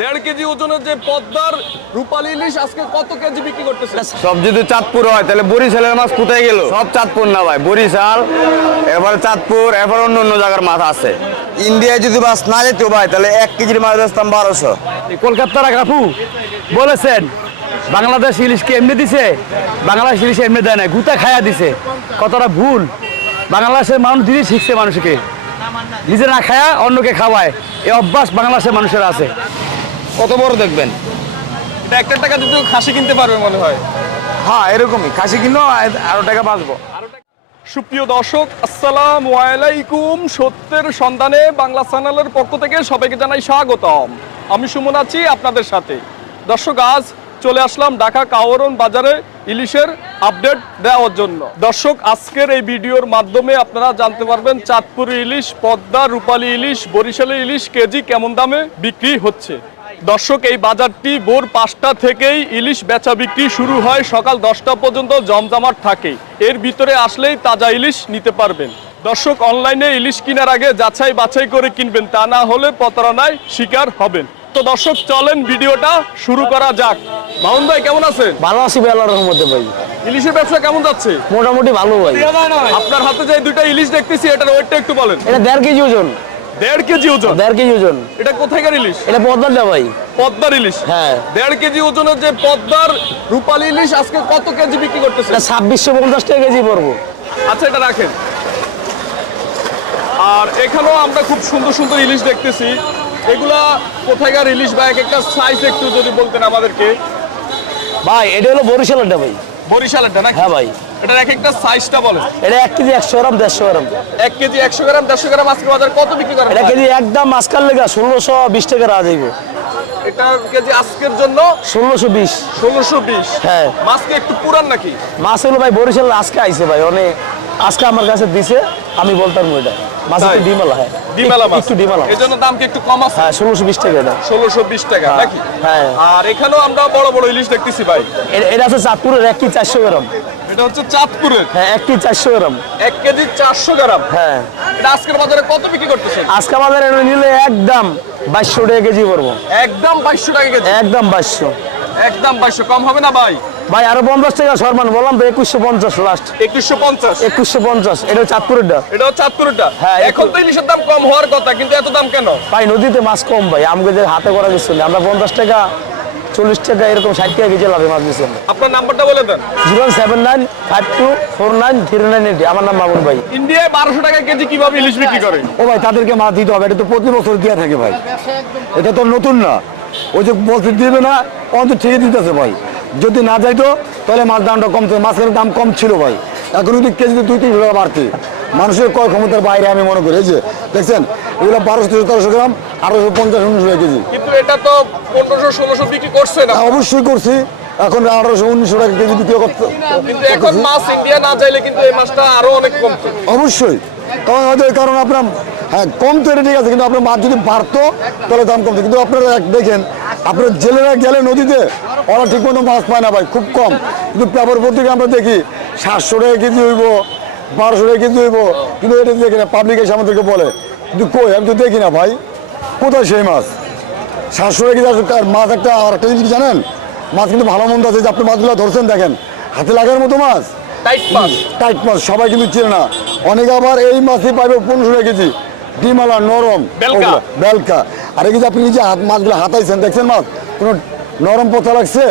দেড় কেজি ওজনের যে পদ্মার রূপালী ইলিশ আজকে কত কেজি বিক্রি করতেছে? সব যদি চাঁদপুর হয় তাহলে বরিশালের মাছ কোথায় গেল? সব চাঁদপুর না ভাই বরিশাল এবার চাঁদপুর এবার অন্য অন্য জায়গার মাছ আছে। ইন্ডিয়ায় যদি মাছ না যেত ভাই তাহলে এক কেজির মাছ বেচতাম বারোশো। কলকাতার কাকু বলেছেন বাংলাদেশ ইলিশকে এমনি দিছে? বাংলাদেশ ইলিশ এমনি দেয় না গুতা খায়া দিছে। কতটা ভুল। বাংলাদেশের মানুষ দিদি শিখছে মানুষকে। নিজে না খায়া অন্যকে খাওয়ায়। এই অভ্যাস বাংলাদেশের মানুষের আছে। কত বড় দেখবেন? এটা একটা টাকা দিতে খাসি কিনতে পারবে মনে হয়। হ্যাঁ এরকমই। খাসি কিনো আরও টাকা বাঁচবো। সুপ্রিয় দর্শক আসসালাম আলাইকুম। সত্যের সন্ধানে বাংলা চ্যানেলের পক্ষ থেকে সবাইকে জানাই স্বাগতম। আমি সুমন আছি আপনাদের সাথে। দর্শক আজ চলে আসলাম ঢাকা কাওরন বাজারে ইলিশের আপডেট দেওয়ার জন্য। দর্শক আজকের এই ভিডিওর মাধ্যমে আপনারা জানতে পারবেন চাঁদপুর ইলিশ পদ্মা রূপালী ইলিশ বরিশালের ইলিশ কেজি কেমন দামে বিক্রি হচ্ছে। দর্শক এই বাজারটি ভোর পাঁচটা থেকেই ইলিশ বেচা বিক্রি শুরু হয়। সকাল দশটা পর্যন্ত জমজমাট থাকে। এর ভিতরে আসলেই তাজা ইলিশ নিতে পারবেন। দর্শক অনলাইনে ইলিশ কেনার আগে যাচাই বাছাই করে কিনবেন। তা না হলে প্রতারণায় শিকার হবেন। তো দর্শক চলেন ভিডিওটা শুরু করা যাক। মামুন ভাই কেমন আছেন? ভালো আছি মধ্যে ভাই। ইলিশের ব্যবসা কেমন যাচ্ছে? মোটামুটি ভালো ভাই। আপনার হাতে যে দুইটা ইলিশ দেখতেছি এটার ওয়েটটা একটু বলেন। এটা দেড় কেজি ওজন। দেড় কেজি ওজন? দেড় কেজি ওজন। এটা কোথায়কার ইলিশ? এটা পদ্মারটা ভাই পদ্মার ইলিশ? হ্যাঁ। দেড় কেজি ওজনের যে পদ্মার রূপালী ইলিশ আজকে কত কেজি বিক্রি করতেছে? ছাব্বিশশো পঞ্চাশ টাকা কেজি পড়ব। আচ্ছা এটা রাখেন। আর এখানেও আমরা খুব সুন্দর সুন্দর ইলিশ দেখতেছি। এগুলা কোথায়কার ইলিশ বা এক একটা সাইজ একটু যদি বলতেন আমাদেরকে। ভাই এটা হলো বরিশালেরটা ভাই। বরিশালেরটা নাকি? হ্যাঁ ভাই। এটার এক একটা সাইজটা বলেন। এটা এক কেজি একশো গ্রাম দেড়শো গ্রাম। এক কেজি একশো গ্রাম দেড়শো গ্রাম আজকে বাজার কত বিক্রি করেন এটা কেজি একদম লেগা ষোলোশো বিশ টাকা যাইব এটা কেজি আজকের জন্য? ষোলোশো বিশ। ষোলোশো বিশ। হ্যাঁ। মাছকে একটু পুরান নাকি? মাছ হলো ভাই বরিশাল আজকে আইছে ভাই অনেক আজকে আমার কাছে দিছে আমি বলতাম ওইটা। মাছ একটু ডিমালা হ্যাঁ। ডিমেলা মাছ। একটু ডিমালা দাম কি একটু কম আছে? হ্যাঁ ষোলোশো বিশ টাকা টাকা নাকি? হ্যাঁ। আর এখানেও আমরা বড় বড় ইলিশ দেখতেছি ভাই। এটা আছে চাঁদপুরের এক কেজি চারশো গ্রাম। এটা হচ্ছে চাঁদপুরের। হ্যাঁ এক কেজি চারশো গ্রাম। এক কেজি চারশো গ্রাম? হ্যাঁ। এটা আজকের বাজারে কত বিক্রি করতেছেন? আজকে আমাদের এটা নিলে একদম বাইশশো টাকা কেজি পড়ব। একদম বাইশশো টাকা কেজি। একদম বাইশশো। একদম বাইশশো। কম হবে না ভাই? ভাই আরও পঞ্চাশ টাকা সরমান বললাম তো একুশশো পঞ্চাশ লাস্ট একুশশো পঞ্চাশ। একুশশো পঞ্চাশ এটা চাঁদপুরেরটা। এটা হচ্ছে চাঁদপুরটা হ্যাঁ, এখন তো ইলিশের দাম কম হওয়ার কথা কিন্তু এত দাম কেন? ভাই নদীতে মাছ কম ভাই আমাকে যে হাতে করা গেছিল আমরা পঞ্চাশ টাকা চল্লিশ টাকা এরকম ষাট টাকা কেজি লাভে মাছ দিচ্ছি আমরা। আপনার নাম্বারটা বলে দেন। Zero seven nine five two four nine three nine eight আমার নাম মামুন ভাই। ইন্ডিয়ায় বারোশো টাকা কেজি কীভাবে ইলিশ বিক্রি করে? ও ভাই তাদেরকে মাছ দিতে হবে। এটা তো প্রতি বছর দেওয়া থাকে ভাই। এটা তো নতুন না। ওই যে বছর দিবে না অন্তত ঠিকই দিতেছে ভাই। যদি না যাইতো তাহলে মাছ দামটা কমতো মাছের দাম কম ছিল ভাই। এখন যদি কেজিতে দুই তিনশো টাকা বাড়তি। মানুষের কয় ক্ষমতার বাইরে আমি মনে করি যে দেখছেন? এগুলো বারোশো থেকে তেরোশো গ্রাম আঠারোশো পঞ্চাশ উনিশশো টাকা কেজি। কিন্তু এটা তো পনেরোশো ষোলোশো বিক্রি করছে না। হ্যাঁ, অবশ্যই করছি। এখন আঠারোশো উনিশশো টাকা কেজি বিক্রি করতে এখন মাছ ইন্ডিয়া না চাইলে কিন্তু এই মাছটা আরও অনেক কমছে অবশ্যই। কারণ হয়তো কারণ আপনার হ্যাঁ কম তো এটা ঠিক আছে কিন্তু আপনার মাছ যদি বাড়তো তাহলে দাম কমতো। কিন্তু আপনারা দেখেন আপনার জেলেরা গেলে নদীতে ওরা ঠিক মতো মাছ পায় না ভাই খুব কম। কিন্তু পেপার পত্রিকা আমরা দেখি সাতশো টাকা কেজি হইব বারোশো টাকা কেজি হইব। কিন্তু এটা দেখি না পাবলিক এসে আমাদেরকে বলে কিন্তু কই? আমি তো দেখি না ভাই। কোথায় সেই মাছ? সাতশো টাকা আর মাছ একটা আর একটা জিনিস জানেন? মাছ কিন্তু ভালো মন্দ আছে যে আপনি মাছগুলো ধরছেন দেখেন হাতে লাগার মতো মাছ। টাইট মাছ। সবাই কিন্তু চেনে না। অনেকে আবার এই মাছই পাইবে পনেরোশো টাকা কেজি। ডিমালা নরম বেলকা। আর এই যে আপনি নিজে হাত মাছগুলো হাতাইছেন দেখছেন মাছ? কোনো নরম পথা লাগছে?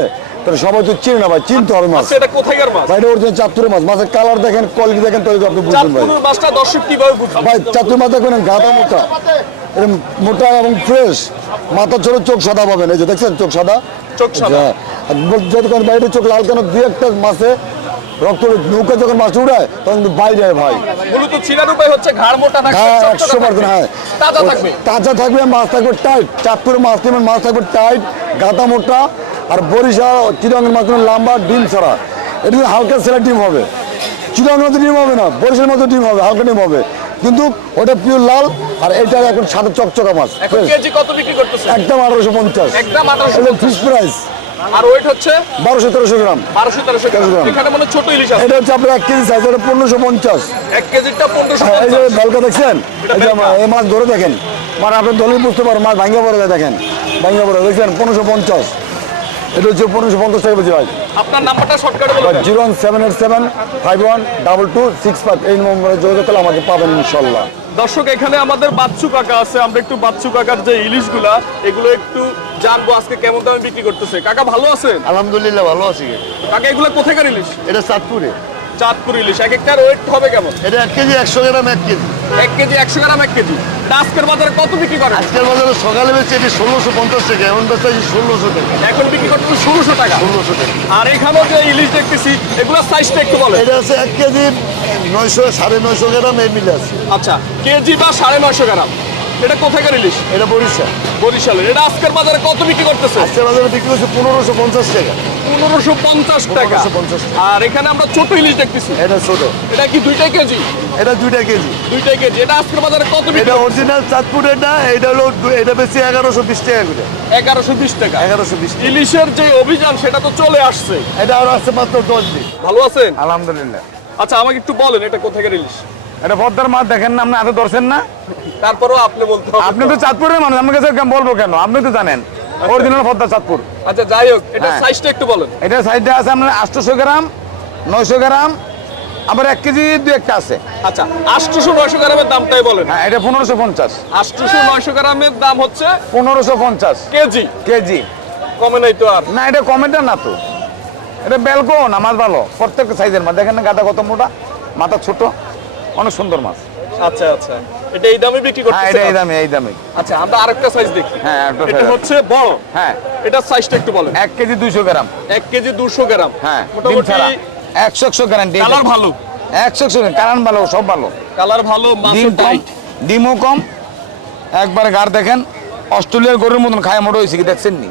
তাহলে সবাই তো চিনে না ভাই চিনতে হবে মাছ। আচ্ছা এটা কোথায়কার মাছ? ভাই এটা অরিজিনাল চাঁদপুরের মাছ। মাছের কালার দেখেন কোয়ালিটি দেখেন তৈরি আপনি বুঝবেন ভাই। চাঁদপুরের মাছটা দর্শক কীভাবে বুঝবে? ভাই চাঁদপুর মাথা কোন গাদা মোটা। এরকম মোটা এবং ফ্রেশ মাথা ছোট চোখ সাদা পাবেন। এই যে দেখছেন চোখ সাদা? চোখ সাদা। যতক্ষণ বাইরে চোখ লাল কেন? দুই একটা মাছে রক্ত নৌকা যখন মাছ উড়ায় তখন বাইরে ভাই। মূলত চিনার উপায় হচ্ছে ঘাড় মোটা থাকবে হ্যাঁ একশো পার্সেন্ট হ্যাঁ। তাজা থাকবে। তাজা থাকবে মাছ থাকবে টাইট চাঁদপুরের মাছ নেবেন মাছ থাকবে টাইট গাদা মোটা আর বরিশাল চিরঙ্গের মাছ নেবেন লম্বা ডিম ছাড়া। এটা কিন্তু হালকা সেরা ডিম হবে। চিরঙ্গের মতো ডিম হবে না বরিশালের মতো ডিম হবে হালকা ডিম হবে। কিন্তু ওটা পিওর লাল আর এটা এখন সাদা চকচকা মাছ। একদম আঠারোশো পঞ্চাশ। ফিক্স প্রাইস আর ওয়েট হচ্ছে? বারোশো তেরোশো গ্রাম। বারোশো তেরোশো তেরোশো গ্রাম। এখানে মানে ছোট ইলিশ এটা হচ্ছে আপনার এক কেজি সাইজ এটা পনেরোশো পঞ্চাশ। এক কেজিটা পনেরোশো হ্যাঁ, এই যে ভেলকা দেখছেন? এই মাছ ধরে দেখেন। মানে আপনি দলিল বুঝতে পারেন মাছ ভাঙ্গে পড়ে দেখেন। ভাঙ্গা পড়ে দেখছেন পনেরোশো পঞ্চাশ। এটা হচ্ছে পনেরোশো পঞ্চাশ টাকা বেশি ভাই। আপনার নাম্বারটা shortcut zero one seven eight seven five one double two six five এই নম্বরে যোগাযোগ করলে আমাকে পাবেন ইনশাল্লাহ। দর্শক এখানে আমাদের বাচ্চু কাকা আছে। আমরা একটু বাচ্চু কাকার যে ইলিশগুলা এগুলো একটু জানব আজকে কেমন দামে বিক্রি করতেছে। কাকা ভালো আছেন? আলহামদুলিল্লাহ ভালো আছে। কাকা এগুলো কোথাকার ইলিশ? এটা চাঁদপুরে। চাঁদপুর ইলিশ। এক একটার ওয়েট হবে কেমন? এটা এক কেজি একশো গ্রাম এক কেজি। এক কেজি একশো গ্রাম এক কেজি। আজকের বাজারে কত বিক্রি করে আজকের বাজারে সকালে বেচে এটি ষোলোশো পঞ্চাশ টাকা এখন বেচা ষোলোশো টাকা। এখন বিক্রি করতে ষোলোশো টাকা। ষোলোশো টাকা। আর এখানেও যে ইলিশ দেখতেছি এগুলোর সাইজটা একটু বলেন। এটা আছে এক কেজি নয়শো সাড়ে নয়শো গ্রাম এই মিলে আছে। আচ্ছা কেজি বা সাড়ে নয়শো গ্রাম। এটা কোথাকার ইলিশ? এটা বরিশাল। বরিশালের। এটা আজকের বাজারে কত বিক্রি করতেছে? আজকের বাজারে বিক্রি হচ্ছে পনেরোশো পঞ্চাশ টাকা। পনেরোশো পঞ্চাশ টাকা। 1550 টাকা। আর এখানে আমরা ছোট ইলিশ দেখতেছি। এটা ছোট। এটা কি দুইটাই কেজি? এটা দুইটা কেজি। দুইটাই কেজি। এটা আজকের বাজারে কত এটা অরিজিনাল চাঁদপুরের না এটা হলো এটা বেশি এগারোশো বিশ টাকা করে। এগারোশো বিশ টাকা। এগারোশো বিশ ইলিশের যে অভিযান সেটা তো চলে আসছে। এটা আরও আছে মাত্র দশ দিন। ভালো আছেন? আলহামদুলিল্লাহ। আচ্ছা আমাকে একটু বলেন এটা কোথাকার ইলিশ? এটা পদ্মার মাছ দেখেন না আপনি এত ধরছেন না? তারপরেও আপনি বলতে আপনি তো চাঁদপুরের মানুষ আমার কাছে বলব কেন? আপনি তো জানেন অরিজিনাল পদ্মা চাঁদপুর। আচ্ছা যাই হোক এটা হ্যাঁ। সাইজটা একটু বলেন। এটা সাইডে আছে আপনার আটশোশো গ্রাম নয়শো গ্রাম আবার এক কেজি দু একটা আছে। আচ্ছা আটশোশো নয়শো গ্রামের দামটাই বলেন। হ্যাঁ এটা পনেরোশো পঞ্চাশ। আটশোশো নয়শো গ্রামের দাম হচ্ছে পনেরোশো পঞ্চাশ। কেজি। কেজি। কমে নাই তো আর। না এটা কমেটা না তো। এটা বেলকো না মাছ ভালো। প্রত্যেকটা সাইজের মাছ। দেখেন না গাদা কত মোটা? মাথা ছোট। অনেক সুন্দর মাছ। আচ্ছা আচ্ছা। এটা এই দামে বিক্রি হ্যাঁ এটা এই দামে এই দামে। আচ্ছা আমরা আরেকটা সাইজ দেখি। হ্যাঁ, এটা হচ্ছে বড়। হ্যাঁ। এটার সাইজটা একটু বলেন। এক কেজি দুইশো গ্রাম। এক কেজি দুশো গ্রাম। হ্যাঁ মোটামুটি ছাড়া। একশো একশো গ্যারান্টি কালার ভালো। একশো একশো কারণ ভালো সব ভালো। কালার ভালো কম টাইট ডিমও কম। একবার গার দেখেন অস্ট্রেলিয়ার গরুর মতন খায় মোটো হয়েছে কি দেখছেন নি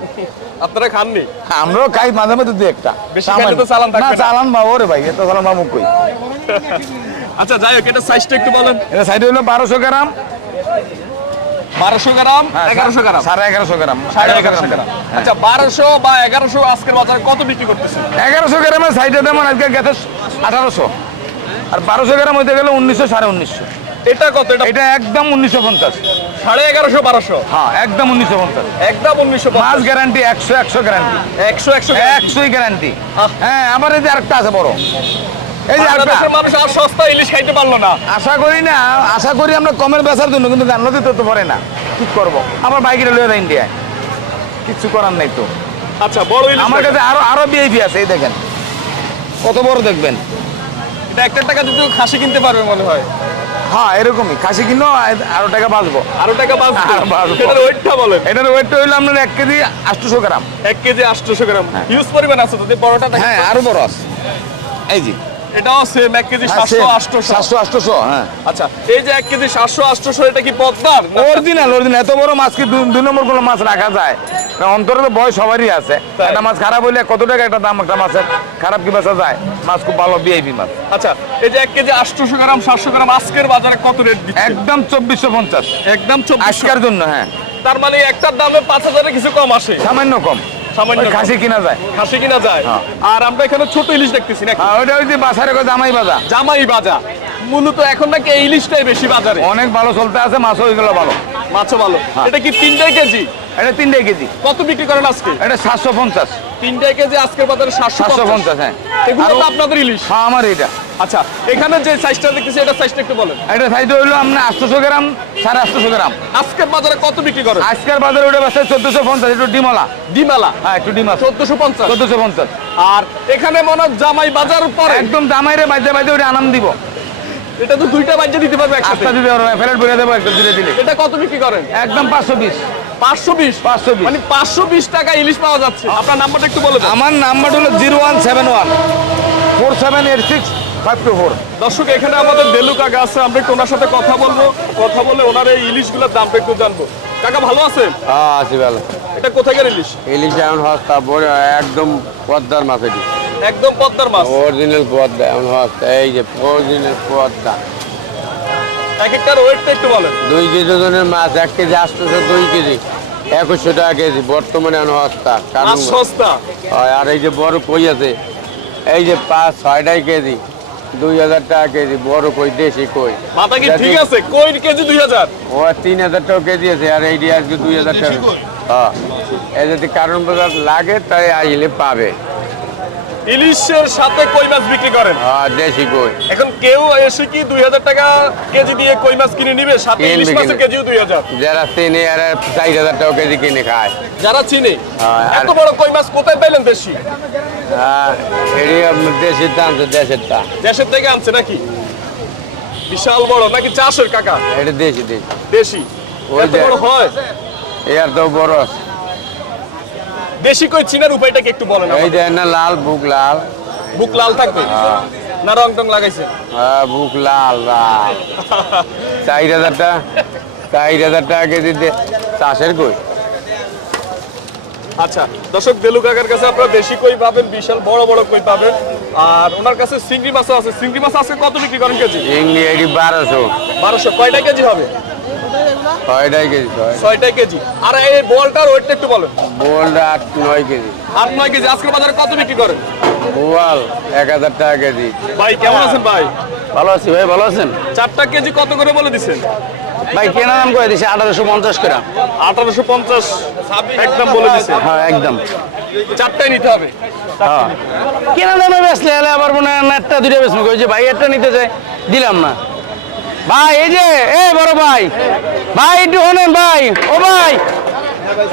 আপনারা খাননি? আমরাও খাই মাঝে মাঝে দু একটা। বেশি খাইলে তো চালান থাকবে না। চালান বা ওরে ভাই এত চালান বা মুখ কই। আচ্ছা যাই হোক এটা সাইজটা একটু বলেন। এটা সাইডে হলো বারোশো গ্রাম। বারোশো গ্রাম হ্যাঁ, এগারোশো গ্রাম? সাড়ে এগারোশো গ্রাম। সাড়ে এগারোশো গ্রাম। আচ্ছা বারোশো বা এগারোশো আজকের বাজারে কত বিক্রি করতেছে এগারোশো গ্রামের সাইডে তেমন আজকে গেছে আঠারোশো। আর বারোশো গ্রাম হইতে গেলে উনিশশো সাড়ে উনিশশো। এটা কত? এটা এটা একদম উনিশশো পঞ্চাশ। সাড়ে এগারোশো বারোশো? হ্যাঁ একদম উনিশশো পঞ্চাশ। একদম উনিশশো মাছ গ্যারান্টি একশো একশো গ্যারান্টি একশো একশো একশোই গ্যারান্টি হ্যাঁ আবার এই যে আরেকটা আছে বড়। এই যে মানুষ আর সস্তা ইলিশ খাইতে পারল না। আশা করি না আশা করি আমরা কমের বেচার জন্য কিন্তু জানলো তো তো পারে না। কি করব? আবার বাইকের লয়ে যায় ইন্ডিয়ায় কিচ্ছু করার নাই তো। আচ্ছা বড় ইলিশ আমার কাছে আরও আরও বিআইপি আছে এই দেখেন। কত বড় দেখবেন? এটা একটা টাকা দিতে খাসি কিনতে পারবে মনে হয়। হ্যাঁ এরকমই। খাসি কিনো আরও টাকা বাঁচবো। আরও টাকা বাঁচবে। এটার ওয়েটটা বলেন। এটার ওয়েটটা হইল আপনার এক কেজি আটশোশো গ্রাম। এক কেজি আটশোশো গ্রাম। ইউজ পরিমাণ আছে যদি বড়টা হ্যাঁ আরও বড় আছে। এই জি এটাও সেম এক কেজি সাতশো আটশোশো সাতশো আটশোশো হ্যাঁ। আচ্ছা এই যে এক কেজি সাতশো আটশোশো এটা কি পদ্মার? অরিজিনাল অরিজিনাল এত বড় মাছ কি দুই নম্বর কোনো মাছ রাখা যায়? অন্তরে তো বয়স সবারই আছে। একটা মাছ খারাপ হইলে কত টাকা একটা দাম একটা মাছের? খারাপ কি বেচা যায়? মাছ খুব ভালো বিআইপি মাছ। আচ্ছা এই যে এক কেজি আটশোশো গ্রাম সাতশো গ্রাম আজকের বাজারে কত রেট একদম চব্বিশশো পঞ্চাশ। একদম আজকের জন্য হ্যাঁ। তার মানে একটার দামে পাঁচ হাজারে কিছু কম আসে। সামান্য কম। সামান্য খাসি কিনা যায়। খাসি কিনা যায়। হ্যাঁ। আর আমরা এখানে ছোট ইলিশ দেখতেছি না আর ওইটা ওই যে বাসারে জামাই বাজা জামাই বাজা মূলত এখন নাকি এই ইলিশটাই বেশি বাজারে? অনেক ভালো চলতে আছে মাছও ওইগুলো ভালো। মাছও ভালো। হ্যাঁ। এটা কি তিনটাই কেজি? এটা তিনটে কেজি। কত বিক্রি করেন আজকে? এটা সাতশো পঞ্চাশ। তিনটাই কেজি আজকের বাজারে সাতশো পঞ্চাশ। হ্যাঁ। এগুলো তো আপনাদের ইলিশ। হ্যাঁ আমার এটা। আচ্ছা এখানে যে সাইজটা দেখতেছি এটা সাইজটা একটু বলেন। এটা সাইজ হইল আপনার আটশোশো গ্রাম সাড়ে আটশোশো গ্রাম। আজকের বাজারে কত বিক্রি করেন? আজকের বাজারে ওটা বেচা চোদ্দশো পঞ্চাশ একটু ডিমালা ডিমালা হ্যাঁ একটু ডিম আছে চোদ্দশো পঞ্চাশ। চোদ্দশো পঞ্চাশ। আর এখানে মনে হয় জামাই বাজার পরে। একদম জামাইরে বাইতে বাইতে ওটা আনাম দিব। এটা তো দুইটা বাজ্যে দিতে পারবে একসাথে। দিতে পারব ফেরত বেরিয়ে দেবো একটা দিলে দিলে এটা কত বিক্রি করেন? একদম পাঁচশো বিশ। পাঁচশো বিশ? 520 মানে পাঁচশো বিশ টাকা ইলিশ পাওয়া যাচ্ছে। আপনার নাম্বারটা একটু বলে আমার নাম্বার হলো zero one seven one. Four seven eight six five two four. দর্শক এখানে আমাদের দেলু কাকা আছে আমরা একটু ওনার সাথে কথা বলব। কথা বলে ওনার এই ইলিশগুলোর দামটা একটু জানব। কাকা ভালো আছেন? আছি ভালো। এটা কোথাকার ইলিশ? ইলিশ হস্তা একদম পদ্মার মাছ এটি একদম পদ্মার মাছ। অরিজিনাল পদ্মা এমন এই যে অরিজিনাল পদ্মা। এক একটার ওয়েটটা একটু বলেন। দুই কেজি ওজনের মাছ এক কেজি আসতেছে দুই কেজি। একুশশো টাকা কেজি বর্তমানে এমন হস্তা কারণ সস্তা। আর এই যে বড় কই আছে? এই যে পাঁচ ছয়টাই কেজি দুই হাজার টাকা কেজি বড় কই দেশি কই। মাথা কি ঠিক আছে? কই কেজি দুই হাজার? ও তিন হাজার টাকা কেজি আছে আর এই আজকে দুই হাজার টাকা হ্যাঁ। এ যদি কারণ বাজার লাগে তাই আইলে পাবে। ইলিশের সাথে কই মাছ বিক্রি করেন? হ্যাঁ দেশি কই। এখন কেউ এসে কি দুই হাজার টাকা কেজি দিয়ে কই মাছ কিনে নিবে? সাথে ইলিশ মাছের কেজিও দুই হাজার। যারা চিনি আর চার হাজার টাকা কেজি কিনে খায়। যারা চিনে হ্যাঁ, এত বড় কই মাছ কোথায় পাইলেন বেশি হ্যাঁ এটি দেশের দাম তো দেশের দাম। দেশের থেকে আনছে নাকি? বিশাল বড় নাকি চাষের কাকা? এটা দেশি দেশি। দেশি। ওই বড় হয়? এর তো বড় দেশি কই চিনার উপায়টা কি একটু বলেন এই? দেন না লাল বুক লাল। বুক লাল থাকবে? না রং টং লাগাইছে? হ্যাঁ বুক লাল লাল। চার হাজার টাকা চার হাজার টাকা কেজি দে- চাষের কই? আচ্ছা দর্শক দেলু কাকার কাছে আপনারা দেশি কই পাবেন বিশাল বড় বড় কই পাবেন। আর ওনার কাছে চিংড়ি মাছও আছে। চিংড়ি মাছ আজকে কত বিক্রি করেন কেজি? চিংড়ি এটি বারোশো। বারোশো। কয়টা কেজি হবে? ছয়টাই কেজি ছয়টাই কেজি। আর এই বলটার ওয়েটটা একটু বলেন। বোল্ড আট নয় কেজি। আট নয় কেজি। আজকের বাজারে কত বিক্রি করেন? বোয়াল এক হাজার টাকা কেজি। ভাই কেমন আছেন ভাই? ভালো আছি ভাই ভালো আছেন? চারটা কেজি কত করে বলে দিচ্ছেন ভাই কেনা দাম করে দিছে আঠারোশো পঞ্চাশ করে। আঠারোশো পঞ্চাশ একদম বলে দিচ্ছে হ্যাঁ একদম। চারটাই নিতে হবে। হ্যাঁ। কেনা দামে বেচলে হলে আবার মনে হয় একটা দুটো বেচবো ওই যে ভাই একটা নিতে চাই দিলাম না। ভাই এই যে এ বড় ভাই। ভাই একটু শোনেন ভাই। ও ভাই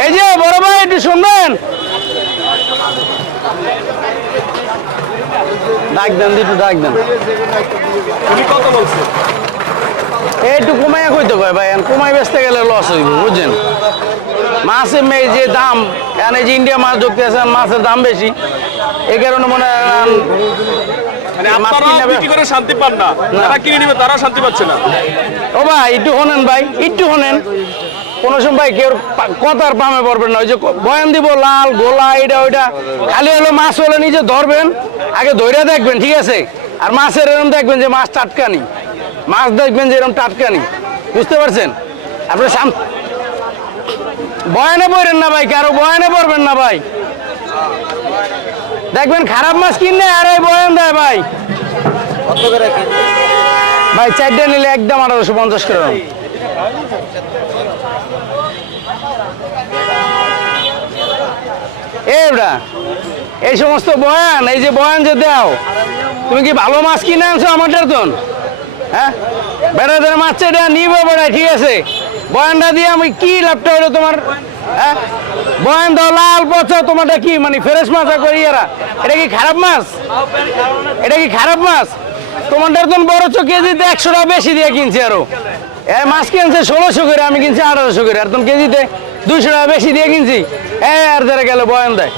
এই যে বড় ভাই একটু শুনবেন? ডাক দেন একটু ডাক দেন। উনি কত বলছে? একটু কমাইয়া কইতে কয় ভাই কমাই বেচতে গেলে লস হইব বুঝছেন? মাছের মেয়ে যে দাম এখন যে ইন্ডিয়া মাছ ধরতে আছেন মাছের দাম বেশি। এই কারণে মনে হয় মানে আপনারা বিক্রি করে শান্তি পান না। যারা কিনে নিবে তারা শান্তি পাচ্ছে না। ও ভাই একটু শোনেন ভাই একটু শোনেন। কোনো সময় কেউ পা- কথার পামে পড়বেন না। ওই যে বয়ান দিব লাল গোলা এটা ওইটা খালি হলো মাছ হলে নিজে ধরবেন আগে ধরে দেখবেন ঠিক আছে? আর মাছের এরকম দেখবেন যে মাছ টাটকানি। মাছ দেখবেন যে এরকম টাটকানি। বুঝতে পারছেন? আপনি সাম বয়ানে পড়েন না ভাই কারও বয়ানে পড়বেন না ভাই। দেখবেন খারাপ মাছ কিনলে আর এই বয়ান দেয় ভাই। ভাই চারটে নিলে একদম আঠারোশো পঞ্চাশ করে দাম। এই সমস্ত বয়ান এই যে বয়ান যে দাও তুমি কি ভালো মাছ কিনে আনছো আমাদের তো হ্যাঁ? বেড়াদের মাছ এটা নিবে বেড়ায় ঠিক আছে। বয়ানটা দিয়ে আমি কি লাভটা হলো তোমার? হ্যাঁ? বয়ান দাও লাল পচা তোমারটা কি মানে ফ্রেশ মাছ করি এরা? এটা কি খারাপ মাছ? এটা কি খারাপ মাছ? তোমারটার তো বড় চো কেজিতে একশো টাকা বেশি দিয়ে কিনছি আরও। এ মাছ কিনছে ষোলোশো করে, আমি কিনছি আঠারোশো করে, আর তুমি কেজিতে দুইশো টাকা বেশি দিয়ে কিনছি। এ, আর ধরে গেল বয়ান দেয়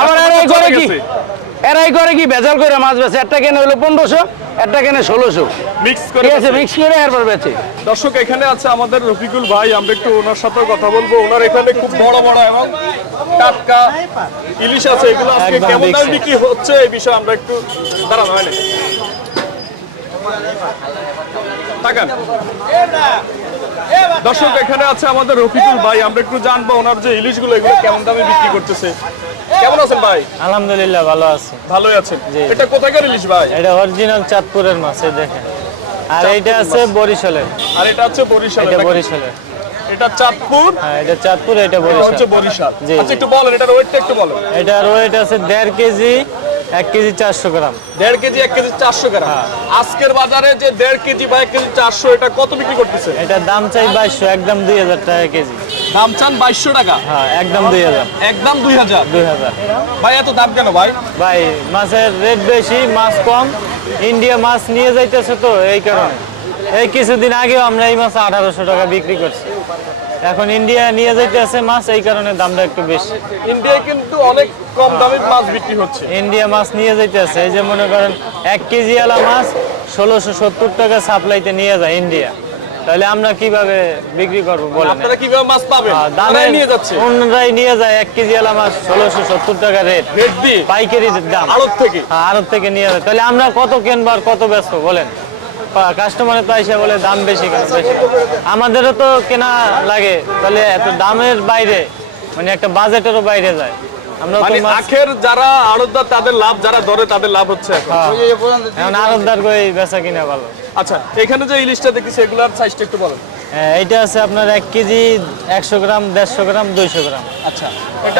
আবার এরাই করে কি? এরাই করে কি? ভেজাল করে মাছ বেচে। একটা কেনে হলো পনেরোশো, একটা কেনে ষোলোশো। মিক্স করে আছে মিক্স করে এরপর বেচে। দর্শক এখানে আছে আমাদের রফিকুল ভাই আমরা একটু ওনার সাথে কথা বলব। ওনার এখানে খুব বড় বড় এবং টাটকা ইলিশ আছে। এগুলো আজকে কেমন দামে বিক্রি হচ্ছে এই বিষয়ে আমরা একটু দাঁড়ানো হয় তাকান। দর্শক এখানে আছে আমাদের রফিকুল ভাই। আমরা একটু জানব ওনার যে ইলিশগুলো এগুলো কেমন দামে বিক্রি করতেছে। কেমন আছেন ভাই? আলহামদুলিল্লাহ ভালো আছি। ভালোই আছেন। এটা কোথাকার ইলিশ ভাই? এটা অরিজিনাল চাঁদপুরের মাছ এই দেখেন। আর এইটা আছে বরিশালের। আর এটা হচ্ছে বরিশাল এটা বরিশালের। এটা চাঁদপুর। হ্যাঁ এটা চাঁদপুর এটা এটা বরিশাল। হচ্ছে বরিশাল। আচ্ছা একটু বলেন এটার ওয়েটটা একটু বলেন। এটার ওয়েট আছে 1.5 কেজি এক কেজি চারশো গ্রাম। দেড় কেজি এক কেজি চারশো গ্রাম। হ্যাঁ। আজকের বাজারে যে দেড় কেজি বা এক কেজি চারশো এটা কত বিক্রি করতেছে এটার দাম চাই বাইশশো একদম দুই হাজার টাকা কেজি। দাম চান বাইশশো টাকা। হ্যাঁ একদম দুই হাজার। একদম দুই হাজার। দুই হাজার। ভাই এত দাম কেন ভাই? ভাই মাছের রেট বেশি মাছ কম। ইন্ডিয়া মাছ নিয়ে যাইতেছে তো এই কারণে। এই কিছুদিন আগেও আমরা এই মাছ আঠারোশো টাকা বিক্রি করছি। এখন ইন্ডিয়া নিয়ে যাইতেছে মাছ এই কারণে দামটা একটু বেশি। ইন্ডিয়ায় কিন্তু অনেক কম দামে মাছ বিক্রি হচ্ছে। ইন্ডিয়া মাছ নিয়ে যাইতেছে এই যে মনে করেন এক কেজি আলা মাছ ষোলোশো সত্তর টাকা সাপ্লাইতে নিয়ে যায় ইন্ডিয়া তাহলে আমরা কীভাবে বিক্রি করব বলেন? আপনারা কীভাবে মাছ পাবেন? দামে দামে নিয়ে যাচ্ছে। অন্যরাই নিয়ে যায় এক কেজি আলা মাছ ষোলোশো সত্তর টাকা রেট। রেট দিয়ে? পাইকারি দাম। আড়ত থেকে? হ্যাঁ, আড়ত থেকে নিয়ে যায় তাহলে আমরা কত কেনবো আর কত ব্যস্ত বলেন? কাস্টমারের তো এসে বলে দাম বেশি কেন বেশি। আমাদেরও তো কেনা লাগে তাহলে এত দামের বাইরে মানে একটা বাজেটেরও বাইরে যায়। আমরা তো মানে আখের যারা আড়তদার তাদের লাভ যারা ধরে তাদের লাভ হচ্ছে এখন। হ্যাঁ। আড়তদার করে বেচা কিনা ভালো? আচ্ছা এখানে যে ইলিশটা দেখতেছি এগুলার সাইজটা একটু বলেন। হ্যাঁ, এইটা আছে আপনার এক কেজি একশো গ্রাম দেড়শো গ্রাম দুইশো গ্রাম। আচ্ছা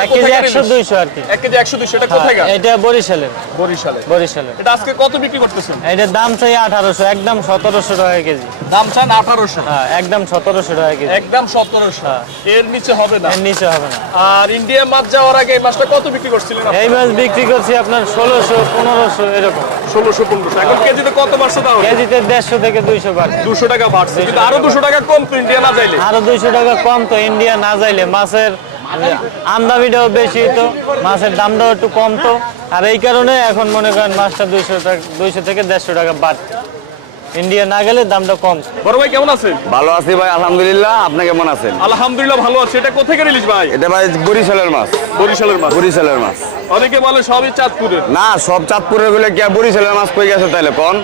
এক কেজি একশো দুইশো আর কি। এক কেজি একশো দুইশো এটা কোথায় হ্যাঁ, এটা বরিশালের। বরিশালে বরিশালের। এটা আজকে কত বিক্রি করতেছেন? এটার দাম চাই আঠারোশো একদম সতেরোশো টাকা কেজি। দাম চান আঠারোশো। হ্যাঁ একদম সতেরোশো টাকা কেজি। একদম সতেরোশো। হ্যাঁ। এর নিচে হবে না। এর নিচে হবে না। আর ইন্ডিয়া মাছ যাওয়ার আগে এই মাছটা কত বিক্রি করছিলেন এই মাছ বিক্রি করছি আপনার ষোলোশো পনেরোশো এরকম। ষোলোশো পনেরোশো। এখন কেজিতে কত বাড়ছে তাহলে? কেজিতে দেড়শো থেকে দুইশো বার দুশো টাকা বাড়ছে। কিন্তু আরও দুশো টাকা কম তো ইন্ডিয়া না যাইলে। আরও দুইশো টাকা কম তো ইন্ডিয়া না যাইলে। মাছের আমদামিটাও বেশি তো। মাছের দামটাও একটু কম তো। আর এই কারণে এখন মনে করেন মাছটা দুইশো টাকা দুইশো থেকে দেড়শো টাকা বাড় ইন্ডিয়া না গেলে দামটা কম। বড় ভাই কেমন আছেন? ভালো আছি ভাই আলহামদুলিল্লাহ। আপনি কেমন আছেন? আলহামদুলিল্লাহ ভালো আছে। এটা কোথেকে রিলিজ ভাই? এটা ভাই বরিশালের মাছ। বরিশালের মাছ। বরিশালের মাছ। অনেকে বলে সবই চাঁদপুরের। না সব চাঁদপুরেরগুলো কি বরিশালের মাছ কই গেছে তাহলে কোন?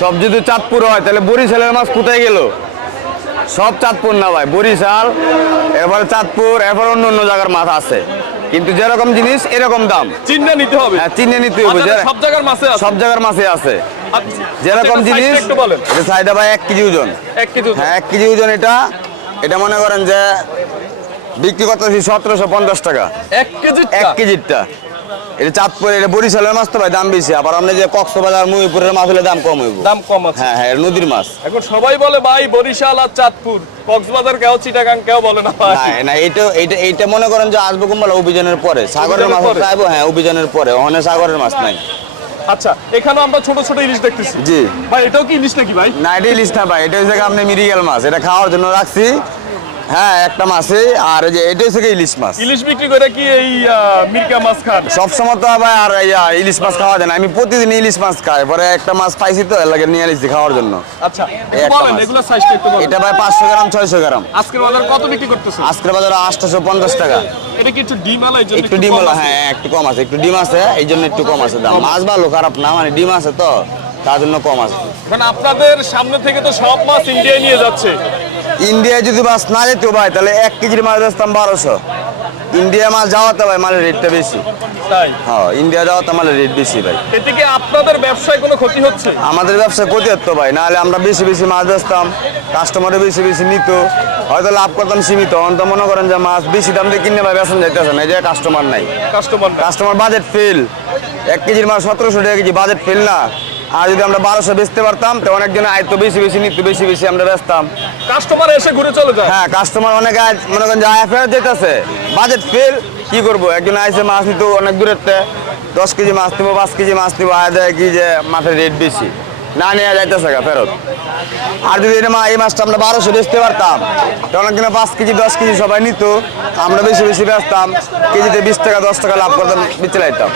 সব যদি চাঁদপুর হয় তাহলে বরিশালের মাছ কোথায় গেল? সব চাঁদপুর না ভাই বরিশাল এবার চাঁদপুর এবার অন্য অন্য জায়গার মাছ আছে। কিন্তু যেরকম জিনিস এরকম দাম। চিহ্নে নিতে হবে। হ্যাঁ চিনে নিতে হবে সব জায়গার মাছে আছে। সব জায়গার মাছে আছে। যেরকম জিনিস এটা ভাই এক কেজি ওজন। এক কেজি হ্যাঁ এক কেজি ওজন এটা। এটা মনে করেন যে বিক্রি করতেছি সতেরোশো পঞ্চাশ টাকা। এক কেজি এক কেজিরটা। এটা চাঁদপুর এটা বরিশালের মাছ তো ভাই দাম বেশি। আবার আপনি যে কক্সবাজার মহিপুরের মাছ হলে দাম কম হইব। দাম কম আছে। হ্যাঁ হ্যাঁ নদীর মাছ। এখন সবাই বলে ভাই বরিশাল আর চাঁদপুর। কক্সবাজার কেউ চিটাগাং কেউ বলে না ভাই। মনে করেন যে আসব কুম্বালা অভিযানের পরে। সাগরের মাছ হ্যাঁ অভিযানের পরে। ওখানে সাগরের মাছ নাই। আচ্ছা এখানে আমরা ছোট ছোট ইলিশ দেখতেছি। জি। ভাই এটাও কি ইলিশ নাকি ভাই? না এটা ইলিশ না ভাই এটা হচ্ছে আপনি মিরিগাল মাছ এটা খাওয়ার জন্য রাখছি। হ্যাঁ একটা মাছে আর যে এটা হচ্ছে ইলিশ মাছ। ইলিশ বিক্রি করে কি এই মিরকা মাছ খান? সব সময় তো আবার আর ইলিশ মাছ খাওয়া যায় না। আমি প্রতিদিন ইলিশ মাছ খাই। পরে একটা মাছ পাইছি তো লাগে নিয়ে নিয়েছি খাওয়ার জন্য। আচ্ছা বলেন এগুলো সাইজটা একটু বলেন। এটা ভাই পাঁচশো গ্রাম ছয়শো গ্রাম। আজকের বাজার কত বিক্রি করতেছেন? আজকের বাজারে আটশোশো পঞ্চাশ টাকা। এটা কি একটু ডিম জন্য একটু ডিম হলো হ্যাঁ একটু কম আছে। একটু ডিম আছে এই জন্য একটু কম আছে দাম। মাছ ভালো খারাপ না মানে ডিম আছে তো তার জন্য কম আছে। কারণ আপনাদের সামনে থেকে তো সব মাছ ইন্ডিয়ায় নিয়ে যাচ্ছে। ইন্ডিয়ায় যদি মাছ না যেত ভাই তাহলে এক কেজির মাছ বেচতাম বারোশো। ইন্ডিয়া মাছ যাওয়াতে ভাই মালের রেটটা বেশি। তাই? হ্যাঁ ইন্ডিয়া যাওয়াতে মালের রেট বেশি ভাই। এতে কি আপনাদের ব্যবসায় কোনো ক্ষতি হচ্ছে? আমাদের ব্যবসা ক্ষতি হতো ভাই নাহলে আমরা বেশি বেশি মাছ বেচতাম কাস্টমারে বেশি বেশি নিত হয়তো লাভ করতাম সীমিত অন্ত মনে করেন যে মাছ বেশি দাম দিয়ে কিনে ভাই বেচন যাইতেছে না এই যে কাস্টমার নাই। কাস্টমার কাস্টমার বাজেট ফেল এক কেজির মাছ সতেরোশো টাকা কেজি বাজেট ফেল না। আর যদি আমরা বারোশো বেচতে পারতাম তো অনেকজন আয়তো বেশি বেশি নিত বেশি বেশি আমরা বেচতাম। কাস্টমার এসে ঘুরে চলে যায়। হ্যাঁ কাস্টমার অনেক আয় মনে করেন যে আয় ফেরত যেতেছে। বাজেট ফেল কি করব? একজন আইসে মাছ নিত অনেক দূরের দশ কেজি মাছ নিবো পাঁচ কেজি মাছ নিবো আয় দেয় কি যে মাছের রেট বেশি। না নিয়ে যাইতেছে গা ফেরত। আর যদি এটা মা- এই মাছটা আমরা বারোশো বেচতে পারতাম তো অনেকদিনে পাঁচ কেজি দশ কেজি সবাই নিত। আমরা বেশি বেশি বেচতাম। কেজিতে বিশ টাকা দশ টাকা লাভ করতাম বেঁচে লাইতাম।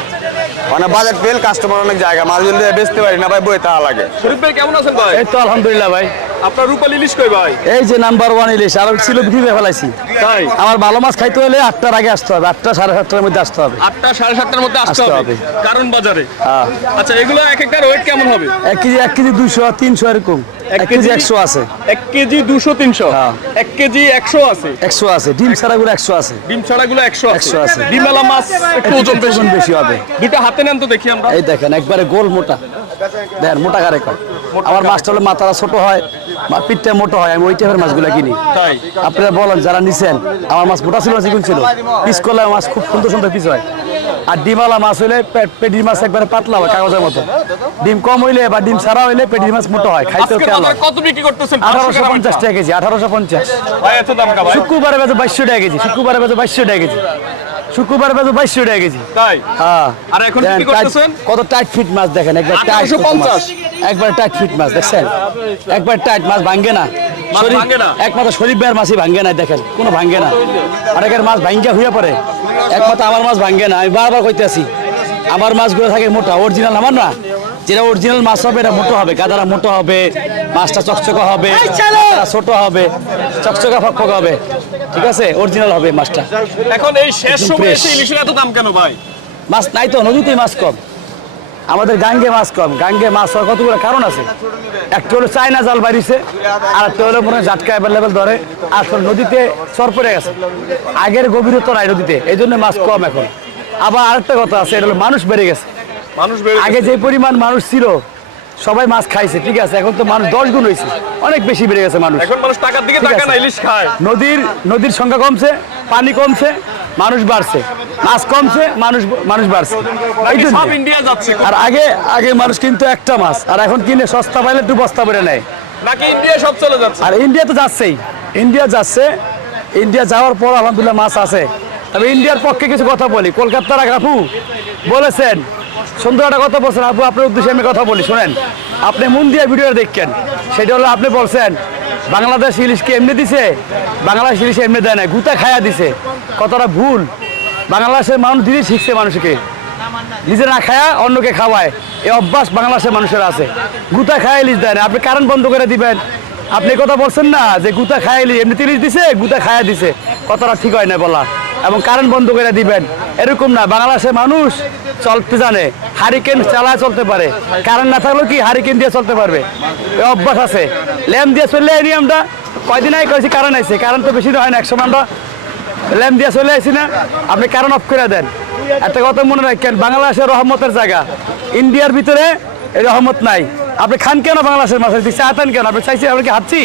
মানে বাজেট পেল কাস্টমার অনেক জায়গা মাঝে বেচতে পারি না ভাই বই তাহা লাগে। শরীফ ভাই কেমন আছেন ভাই? এই তো আলহামদুলিল্লাহ ভাই। আপনার রূপালী ইলিশ কই ভাই? এই যে নাম্বার ওয়ান ইলিশ আর ছিল বিক্রি করে ফেলাইছি। তাই? আমার ভালো মাছ খাইতে হলে আটটার আগে আসতে হবে আটটা সাড়ে সাতটার মধ্যে আসতে হবে। আটটা সাড়ে সাতটার মধ্যে আসতে হবে। কারণ বাজারে? হ্যাঁ। আচ্ছা এগুলো এক একটার ওয়েট কেমন হবে? এক কেজি এক কেজি দুইশো তিনশো এরকম। এক কেজি একশো আছে। এক কেজি দুশো তিনশো? হ্যাঁ। এক কেজি একশো আছে? একশো আছে। ডিম ছাড়াগুলো একশো আছে। ডিম ছাড়াগুলো একশো একশো আছে। মাছ একটু ওজন বেশি বেশি হবে। হাতে নেন তো দেখি আমরা। এই দেখেন একবারে গোল মোটা। দেখেন মোটা কারে কয়? আমার মাছটা হলে মাথাটা ছোট হয় পিঠটা মোটো হয় আমি ওই টাইপের মাছগুলো কিনি। তাই? আপনারা বলেন যারা নিছেন আমার মাছ মোটা ছিল চিকুন ছিল? পিস করলে মাছ খুব সুন্দর সুন্দর পিস হয়। আর ডিমওয়ালা মাছ হইলে পেটির মাছ একবারে পাতলা হয় কাগজের মতো। ডিম কম হইলে বা ডিম ছাড়া হইলে পেটির মাছ মোটো হয় খাইতে খেয়াল কত বিক্রি করতেছেন? আঠারোশো পঞ্চাশ টাকা কেজি আঠারোশো পঞ্চাশ। ভাই এত দাম শুক্রবারে বেজে বাইশশো টাকা কেজি শুক্রবারে বেজে বাইশশো টাকা কেজি। শুক্রবারে বেজে বাইশশো টাকা কেজি। তাই? হ্যাঁ। আর এখন টাইট- করতেছেন? কত টাইট ফিট মাছ দেখেন একবার টাইট 1850 একবার টাইট ফিট মাছ দেখছেন? একবার টাইট মাছ ভাঙ্গে না? একমাত্র শরীফ ভাইয়ের মাছই ভাঙ্গে না দেখেন কোনো ভাঙ্গে না। অনেকের মাছ ভাঙ্গা হইয়া পড়ে। একমাত্র আমার মাছ ভাঙ্গে না আমি বারবার কইতে আছি আমার মাছগুলো থাকে মোটা অরিজিনাল আমার না? যেটা অরিজিনাল মাছ হবে এটা মোটো হবে গাদারা মোটো হবে মাছটা চকচকা হবে ছোট হবে চকচকা ফকফক হবে। ঠিক আছে? অরিজিনাল হবে মাছটা। এখন এই শেষ সময়ে। এসে ইলিশের এত দাম কেন ভাই? মাছ নাই তো নদীতেই মাছ কম। আমাদের গাঙ্গে মাছ কম। গাঙ্গে মাছ হওয়ার কতগুলো কারণ আছে? একটা হলো চায়না জাল বাড়িছে আর একটা হলো মনে জাটকা অ্যাভেলেবেল ধরে আর নদীতে চর পড়ে গেছে। আগের গভীরতা নাই নদীতে এই জন্য মাছ কম এখন। আবার আরেকটা কথা আছে এটা হলো মানুষ বেড়ে গেছে। মানুষ আগে যে পরিমাণ মানুষ ছিল সবাই মাছ খাইছে ঠিক আছে? এখন তো মানুষ দশ গুণ হয়েছে অনেক বেশি বেড়ে গেছে মানুষ। এখন মানুষ টাকার দিকে তাকায় না ইলিশ খায়। নদীর নদীর সংখ্যা কমছে পানি কমছে মানুষ বাড়ছে। মাছ কমছে মানুষ মানুষ বাড়ছে। আর আগে আগে মানুষ কিন্তু একটা মাছ আর এখন কিনে সস্তা পাইলে দু বস্তা করে নেয়। নাকি ইন্ডিয়া সব চলে যাচ্ছে? আর ইন্ডিয়া তো যাচ্ছেই। ইন্ডিয়া যাচ্ছে। ইন্ডিয়া যাওয়ার পর আলহামদুলিল্লাহ মাছ আছে। তবে ইন্ডিয়ার পক্ষে কিছু কথা বলি। কলকাতার এক বলেছেন সুন্দর একটা কথা বলছেন? আপু, আপনার উদ্দেশ্যে আমি কথা বলি, শোনেন। আপনি মন দিয়ে ভিডিও দেখছেন সেটা হলো আপনি বলছেন, বাংলাদেশ ইলিশকে এমনি দিছে? বাংলাদেশ ইলিশ এমনি দেয় না গুতা খায়া দিছে। কতটা ভুল। বাংলাদেশের মানুষ দিদি শিখছে মানুষকে। নিজে না খায়া অন্যকে খাওয়ায়। এই অভ্যাস বাংলাদেশের মানুষের আছে। গুতা খায় ইলিশ দেয় না আপনি কারেন্ট বন্ধ করে দিবেন। আপনি কথা বলছেন না যে গুতা খায় ইলিশ এমনি ইলিশ দিছে, গুতা খায়া দিছে। কতটা ঠিক হয় না বলা। এবং কারেন্ট বন্ধ করে দিবেন। এরকম না, বাংলাদেশের মানুষ চলতে জানে হারিকেন চালায় চলতে পারে। কারেন্ট না থাকলেও কি হারিকেন দিয়ে চলতে পারবে? অভ্যাস আছে। ল্যাম্প দিয়ে চললে এই নিয়মটা কয়দিন আগে কয়েছি কারেন্ট আছে কারেন্ট তো বেশি হয় না একশো আমরা। ল্যাম্প দিয়ে চলে আসি না, আপনি কারণ অফ করে দেন। একটা কথা মনে রাখেন, বাংলাদেশের রহমতের জায়গা। ইন্ডিয়ার ভিতরে এই রহমত নাই। আপনি খান কেন বাংলাদেশের দিক চাহাতেন কেন? আপনি চাইছেন, আপনি কি হাঁটছি?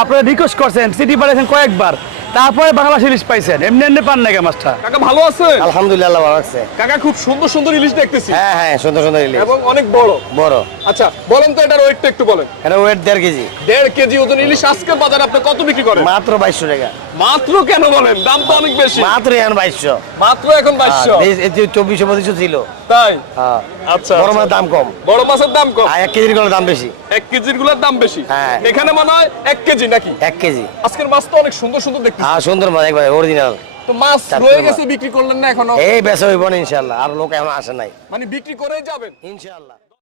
আপনারা রিকোয়েস্ট করছেন সিটি পাঠিয়েছেন কয়েকবার। তারপরে বাংলা ইলিশ পাইছেন। এমনি এমনি পান নাকি মাছটা কাকা ভালো আছে? আলহামদুলিল্লাহ ভালো আছে। কাকা খুব সুন্দর সুন্দর ইলিশ দেখতেছি। হ্যাঁ হ্যাঁ সুন্দর সুন্দর ইলিশ এবং অনেক বড়। বড়। আচ্ছা বলেন তো এটার ওয়েটটা একটু বলেন। এটা ওয়েট দেড় কেজি। দেড় কেজি ওজন ইলিশ আজকে বাজারে আপনি কত বিক্রি করেন? মাত্র বাইশশো টাকা। মাত্র কেন বলেন? দাম তো অনেক বেশি। মাত্র এখন বাইশশো। মাত্র এখন বাইশশো? চব্বিশশো পঁচিশশো ছিল। তাই? হ্যাঁ। আচ্ছা বড় আচ্ছা। মাছের দাম কম। বড় মাছের দাম কম? এক কেজিরগুলোর দাম বেশি। এক কেজিরগুলোর দাম বেশি? হ্যাঁ। এখানে মনে হয় এক কেজি নাকি? এক কেজি। আজকের মাছ তো অনেক সুন্দর সুন্দর দেখতে হ্যাঁ সুন্দর মাছ একবার অরিজিনাল তো মাছ রয়ে গেছে বিক্রি করলেন না এখনও? এই বেচা হইব না ইনশাল্লাহ আর লোক এখন আসে নাই। মানে বিক্রি করেই যাবেন? ইনশাল্লাহ